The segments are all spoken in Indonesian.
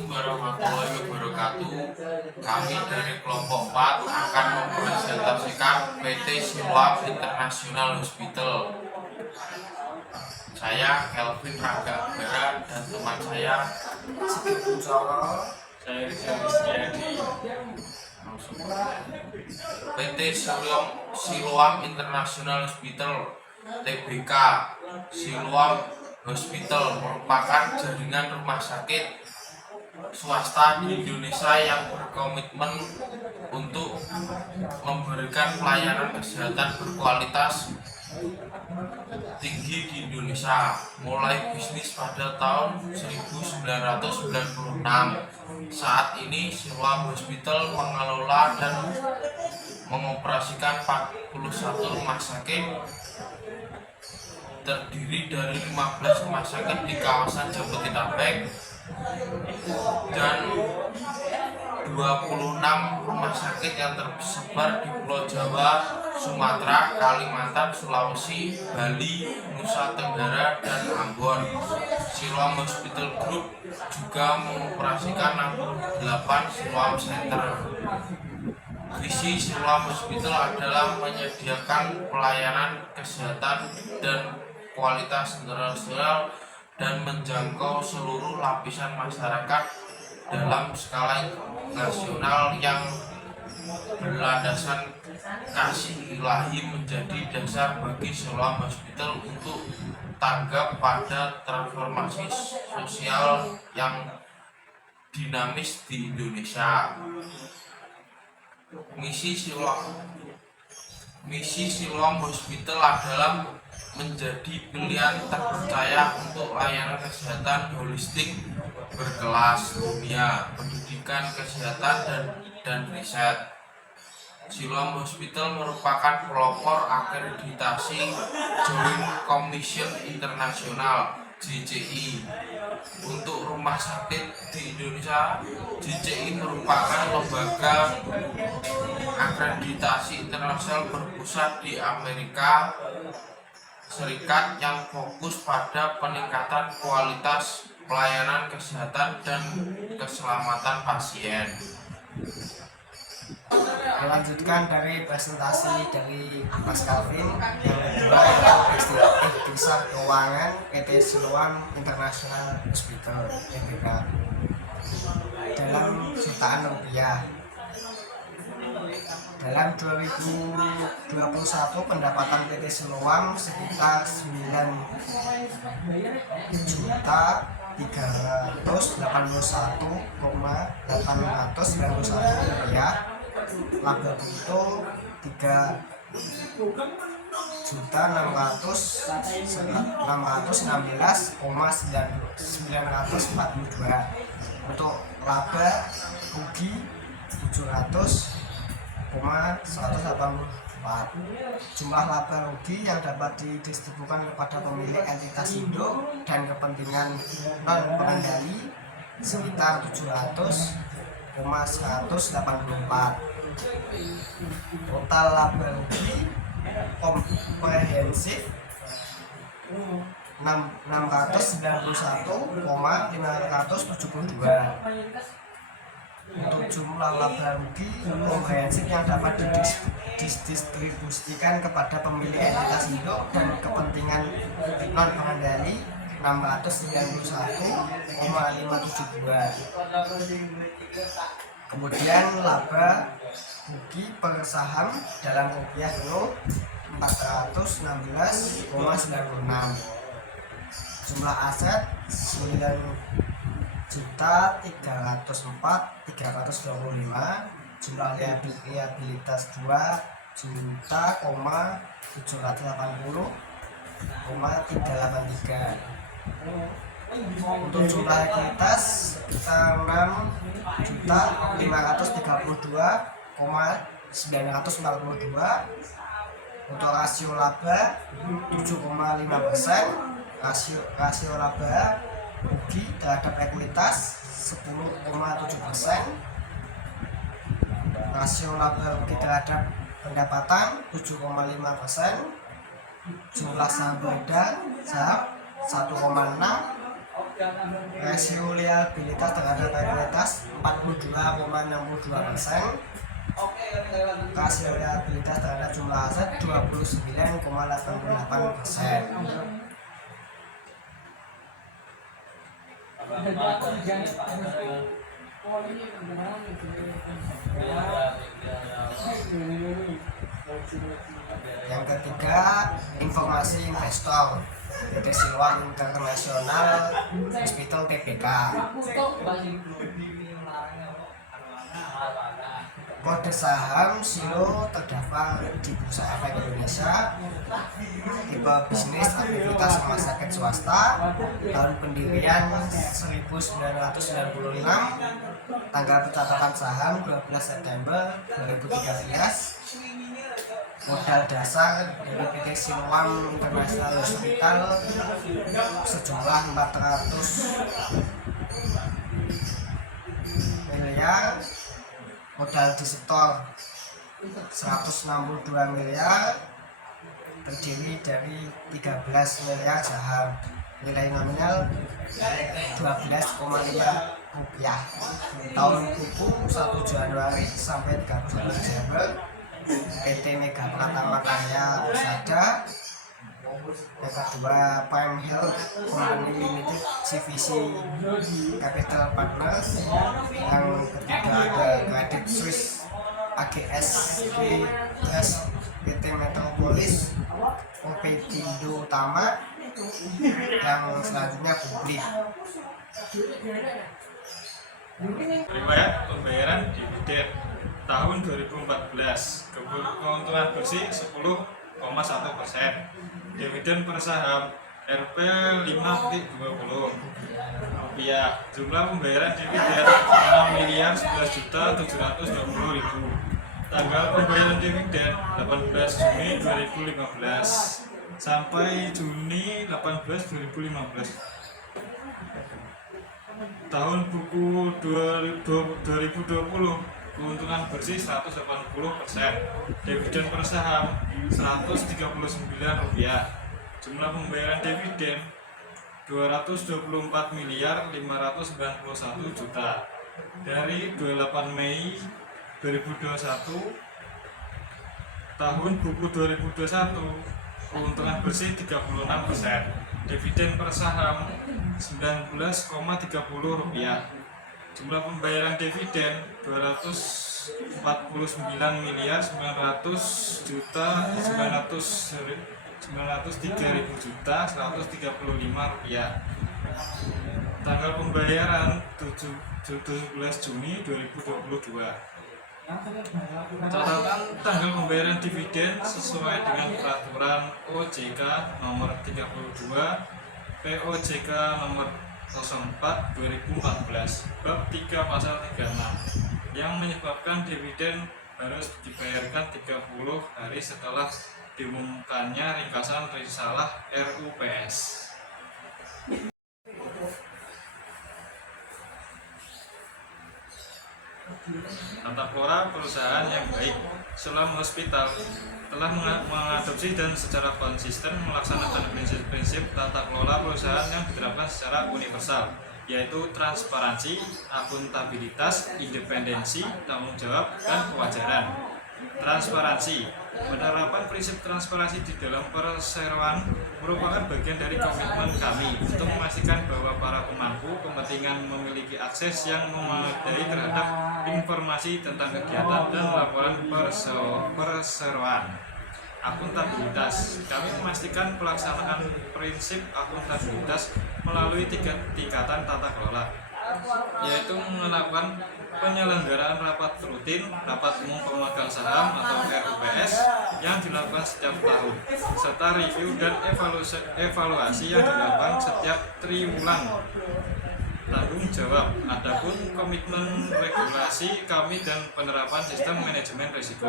Assalamualaikum warahmatullahi wabarakatuh. Kami dari kelompok 4 akan mempresentasikan PT Siloam International Hospital. Saya Kelvin Raga Bara dan teman saya PT Siloam International Hospital (TBK). Siloam Hospital merupakan jaringan rumah sakit swasta di Indonesia yang berkomitmen untuk memberikan pelayanan kesehatan berkualitas tinggi di Indonesia. Mulai bisnis pada tahun 1996. Saat ini Siloam Hospital mengelola dan mengoperasikan 41 rumah sakit terdiri dari 15 rumah sakit di kawasan Jabodetabek dan 26 rumah sakit yang tersebar di Pulau Jawa, Sumatera, Kalimantan, Sulawesi, Bali, Nusa Tenggara, dan Ambon. Siloam Hospital Group juga mengoperasikan 68 Siloam Center. Visi Siloam Hospital adalah menyediakan pelayanan kesehatan dan kualitas internasional dan menjangkau seluruh lapisan masyarakat dalam skala nasional yang berlandaskan kasih ilahi menjadi dasar bagi Siloam Hospital untuk tanggap pada transformasi sosial yang dinamis di Indonesia. Misi Siloam Hospital adalah menjadi pilihan terpercaya untuk layanan kesehatan holistik berkelas dunia, pendidikan kesehatan dan riset. Siloam Hospital merupakan pelopor akreditasi Joint Commission International (JCI) untuk rumah sakit di Indonesia. JCI merupakan lembaga akreditasi internasional berpusat di Amerika Serikat yang fokus pada peningkatan kualitas pelayanan kesehatan dan keselamatan pasien. Melanjutkan dari presentasi dari Mas Calvin, yang kedua yaitu ikhtisar keuangan PT Siloam International Hospital (TBK) dalam jutaan rupiah. Dalam 2021 pendapatan PT Siloam sekitar 9.381,891 rupiah. Laba bruto 3.616,942. Untuk laba rugi 700,184. Jumlah laba rugi yang dapat didistribusikan kepada pemilik entitas induk dan kepentingan non pengendali sekitar 700,184. Total laba rugi komprehensif 691,572. Untuk jumlah laba rugi komprehensif yang dapat didistribusikan kepada pemilik entitas induk dan kepentingan non pengendali 691,572. Kemudian laba rugi per saham dalam rupiah penuh 416,96. Jumlah aset 9.304.325. Jumlah liabilitas 2.780,383. Untuk jumlah ekuitas sekitar 6.532,942. Untuk rasio laba 7,5%. Rasio laba rugi terhadap ekuitas 10,7%. Rasio laba rugi terhadap pendapatan 7,5%. Jumlah saham beredar 1,6. Rasio liabilitas terhadap mayoritas 42,62%. Rasio liabilitas terhadap jumlah aset 29,88%. Yang ketiga, informasi investor. PT Siloam International Hospital Tbk. Kode saham Silo terdaftar di Bursa Efek Indonesia. Tipe bisnis aktivitas rumah sakit swasta. Tahun pendirian 1996. Tanggal pencatatan saham 12 September 2013. Modal dasar dari PT Siloam International Hospital sejumlah 400 miliar. Modal disetor 162 miliar, terdiri dari 13 miliar saham. Nilai nominal 12,5 rupiah. Tahun buku 1 Januari sampai 31 Desember. PT Mega Pratama Karya Persada. Yang kedua, Prime Health Company Limited CVC Capital Partners. Yang ketiga ada Credit Suisse AGS PT Metropolis OP Indo Utama. Yang selanjutnya publik. Riwayat pembayaran dividen tahun 2014, keuntungan bersih 10,1%. Dividen per saham Rp 5,20 rupiah. Jumlah pembayaran dividen 6.11.720.000. Tanggal pembayaran dividen 18 Juni 2015 sampai Juni 18 2015. Tahun buku 2020, keuntungan bersih 180%. Dividen per saham Rp139. Jumlah pembayaran dividen 224.591.000.000 dari 28 Mei 2021. Tahun buku 2021, keuntungan bersih 36%. Dividen per saham Rp19,30. Jumlah pembayaran dividen 249.903.135 rupiah. Tanggal pembayaran 17 Juni 2022. Catatan tanggal pembayaran dividen sesuai dengan peraturan OJK nomor 32 POJK nomor 04 2014 bab 3 pasal 36 yang menyebabkan dividen harus dibayarkan 30 hari setelah diumumkannya ringkasan risalah RUPS. Tata kelola perusahaan yang baik. Siloam Hospital telah mengadopsi dan secara konsisten melaksanakan prinsip-prinsip tata kelola perusahaan yang diterapkan secara universal, yaitu transparansi, akuntabilitas, independensi, tanggung jawab, dan kewajaran. Transparansi. Penerapan prinsip transparansi di dalam perseroan merupakan bagian dari komitmen kami untuk memastikan bahwa para pemangku kepentingan memiliki akses yang memadai terhadap informasi tentang kegiatan dan laporan perseroan. Akuntabilitas. Kami memastikan pelaksanaan prinsip akuntabilitas melalui 3 tingkatan tata kelola, yaitu melakukan penyelenggaraan rapat rutin, rapat umum pemegang saham atau RUPS yang dilakukan setiap tahun, serta review dan evaluasi yang dilakukan setiap triwulan. Tanggung jawab. Adapun komitmen regulasi kami dan penerapan sistem manajemen risiko.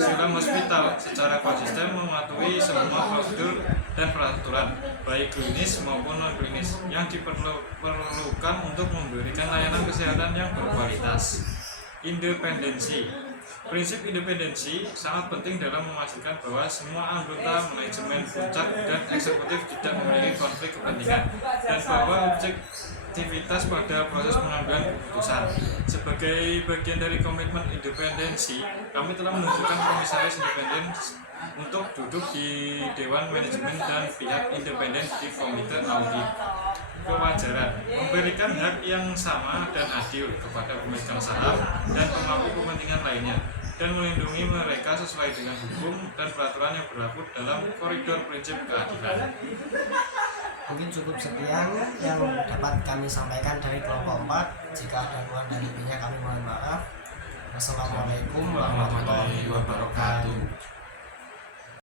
Siloam Hospital secara konsisten mematuhi semua prosedur dan peraturan, baik klinis maupun non klinis, yang diperlukan untuk memberikan layanan kesehatan yang berkualitas. Independensi. Prinsip independensi sangat penting dalam memastikan bahwa semua anggota manajemen puncak dan eksekutif tidak memiliki konflik kepentingan dan bahwa objektivitas pada proses pengambilan keputusan. Sebagai bagian dari komitmen independensi, kami telah menunjukkan komisaris independen untuk duduk di Dewan Manajemen dan pihak independen di Komite Audit Kewajaran, memberikan hak yang sama dan adil kepada pemegang saham dan pemangku kepentingan lainnya, dan melindungi mereka sesuai dengan hukum dan peraturan yang berlaku dalam koridor prinsip keadilan. Mungkin cukup sekian yang dapat kami sampaikan dari kelompok 4. Jika ada kurang dan lebihnya kami mohon maaf. Wassalamualaikum warahmatullahi wabarakatuh.